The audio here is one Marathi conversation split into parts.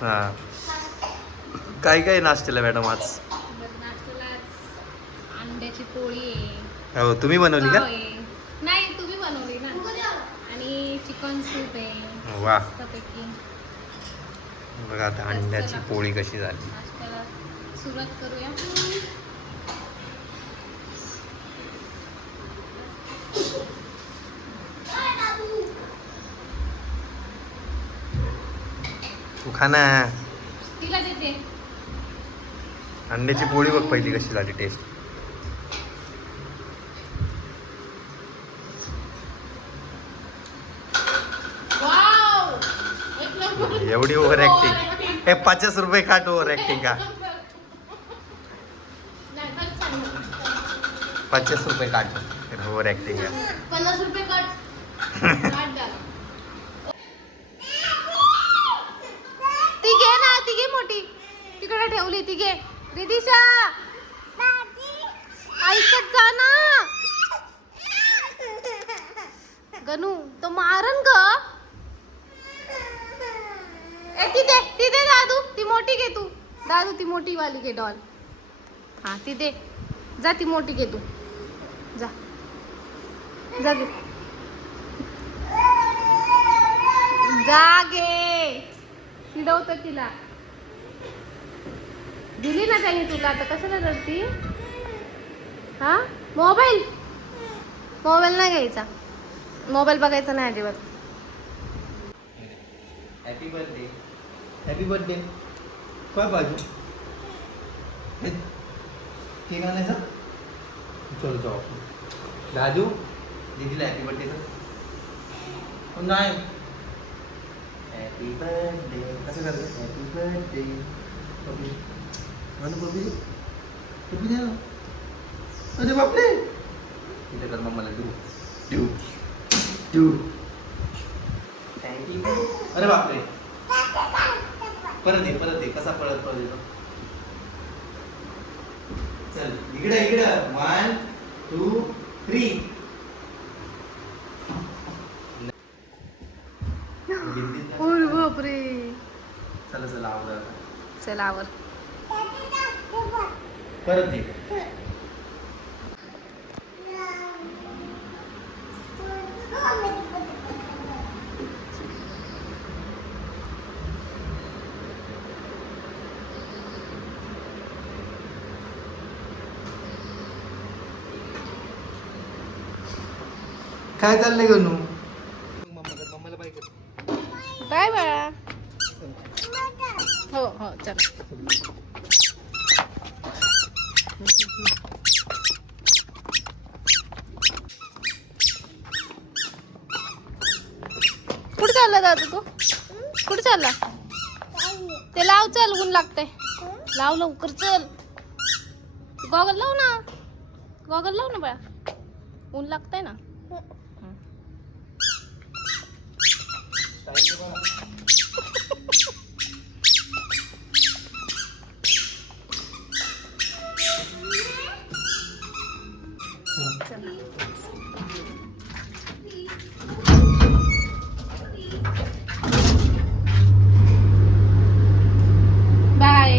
हा काय काय नाश्त्याला मॅडम आज? नाश्त्याला अंड्याची पोळी आहे. हो तुम्ही बनवली का? पाव आहे. नाही तुम्ही बनवली ना. आणि चिकन सूप आहे. वा मस्तपैकी. बघा आता अंड्याची पोळी कशी झाली. नाश्त्याला सुरुवात करूया. तू खा ना. तिला देते. अंड्याची पोळी बघ पहिली कशी झाली टेस्ट. वाव! एक नंबर. एवढी ओव्हर ऍक्टिंग. हे 50 रुपये काट ओव्हर ऍक्टिंग का? नाही, खरंच छान आहे. 50 रुपये काट ओव्हर ऍक्टिंग का? 50 रुपये कट. काट द्या. ती घे ना, ती घे मोठी. तिकडे ठेवली ती घे. रिदिशा ऐकत जा ना. गनू तो मारन ग. ए ती दे दादू, ती मोठी घे तू. दादू ती मोठी वाली घे डॉल. हा ती दे. जा ती मोठी घे तू. जा जा घे. जा घे. चिडवतं तिला. दिली ना त्याने तुला, आता कशाला रडती? हा मोबाईल नाही घ्यायचा. मोबाईल बघायचा नाही अजिबात. Happy birthday. Happy birthday. काय बाजू केक आणायचा. चलो जाऊ दादू दीदीला हॅपी बर्थडे कर. नाही हॅपी बर्थडे कसं करायचं. हॅपी बर्थडे पप्पी पप्पी पप्पी द्या. अरे बापरे इथे कर मम्माला डू डू डू. थँक्यू. अरे बापरे परत ये कसा परत येतो. चल इकडं 1 2 3. अरे बापरे. चला आवडा. चला आवर. परत ये. काय चाललंय गनू. मम्माला बाय कर. बाय बाळा. हो हो चला. कुठे चालला दादू तू? कुठे चालला? ते लाव चल, ऊन लागतंय. लाव लवकर चल. गॉगल लाव ना. गॉगल लाव ना बाळा. ऊन लागतंय ना. बाय.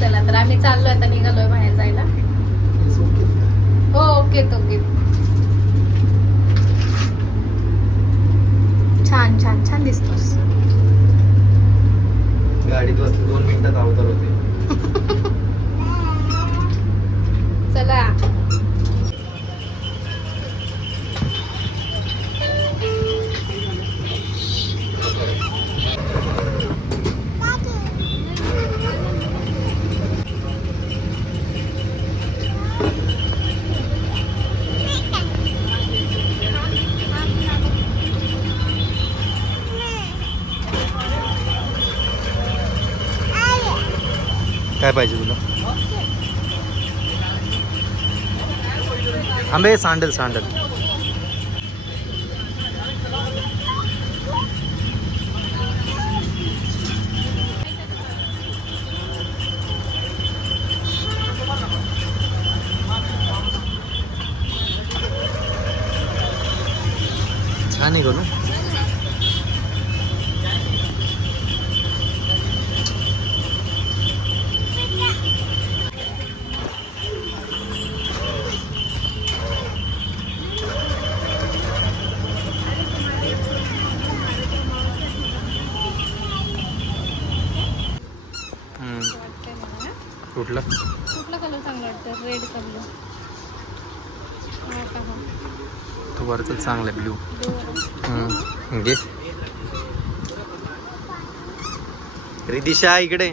चला तर आम्ही चाललोय आता, निघालोय बाहेर जायला. हो ओके ओके. छान छान छान दिसतोस. गाडीत बसले 2 मिनिटात अवतार होते. चला. काय पाहिजे तुला. आंबे सांडल. छान आहे गणू. वाटतंय मला. कुठलं? कुठला कलर चांगला वाटतं? Red colour. हा का हा? तो वरचा चांगला आहे ब्ल्यू. ब्लू. घे. रिदिशा इकडे.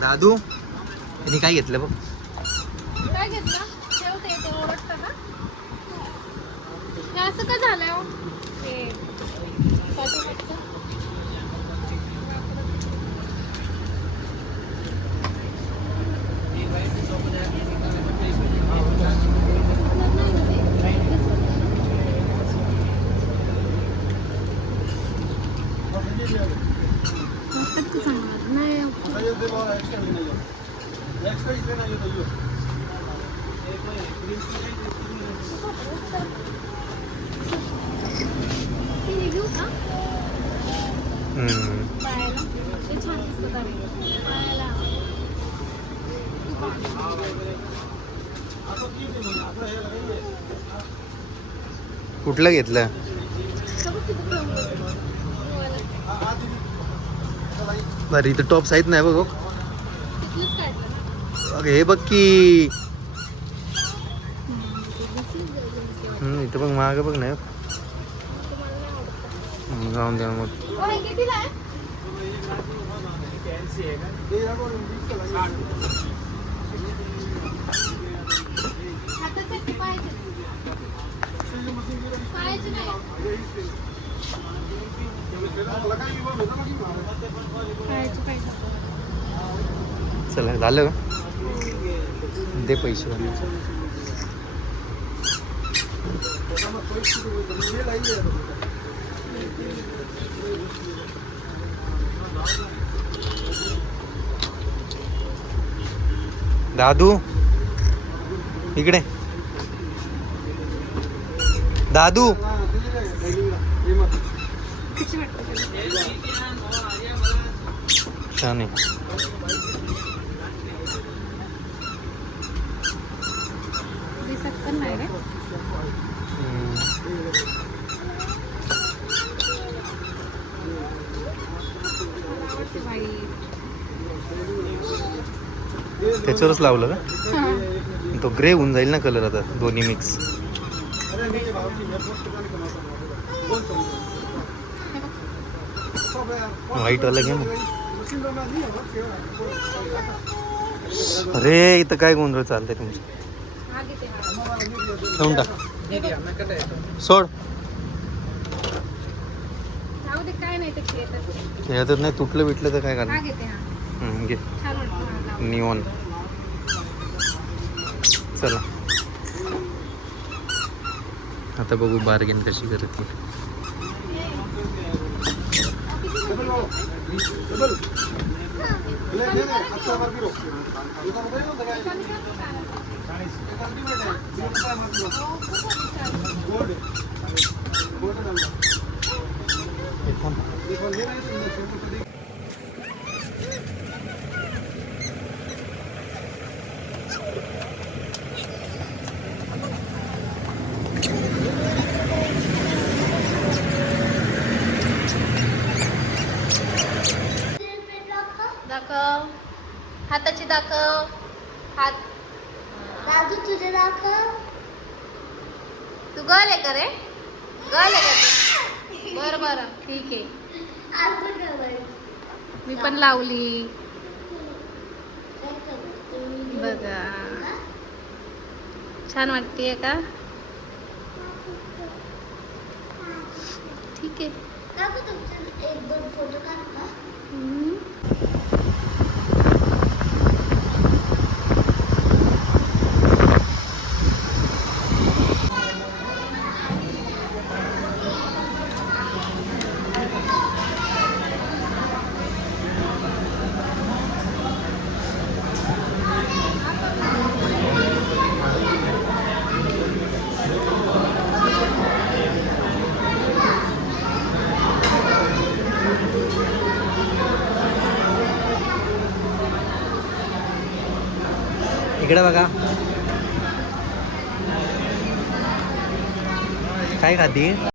दादू त्यांनी काय घेतलं बघ. काय घेतलं? ठेवते ते ओरडतं ना. हे असं का झालंय हो? ते पाठीमागचं. पायाला ते छान दिसतात आणि पायाला. कुठलं घेतलं? बरं इथं टॉप्स आहेत नाही बघ. तिथलंच काढलं ना. हे बघ की. इथं बघ माग बघ नाही. जाऊन द्या मग. हे कितीला आहे? हाताचे पायाचे? पायाचे नाही. पायाचे पाहिजे. चला झालं का? दे पैसे. दादू इकडे. दादू किती वाटतं? छान आहे. दिसत पण नाही रे. त्याच्यावरच लावलं का? तो ग्रे होऊन जाईल ना कलर आता दोन्ही मिक्स. व्हाईट वाला घे मग. अरे इथं काय गोंधळ चालतंय तुमचं. ठेवून टाक. सोड. काय नाही ते याच्यात नाही तुटलं बिटलं तर काय करणार. घे छान वाटतं. निऑन. चला आता बघू बार्गेन कशी करते. दाखव. हाताची दाखव. हात. दादू तुझे दाखव. तू गल आहे का रे? गल आहे का तू? बरं बरं ठीक आहे. असं करायचं. मी पण लावली काय करायचं? बघा. छान वाटतेय का? ठीक आहे. काकू तुमचे एक दोन फोटो काढ का? इकडे बघा काय खाती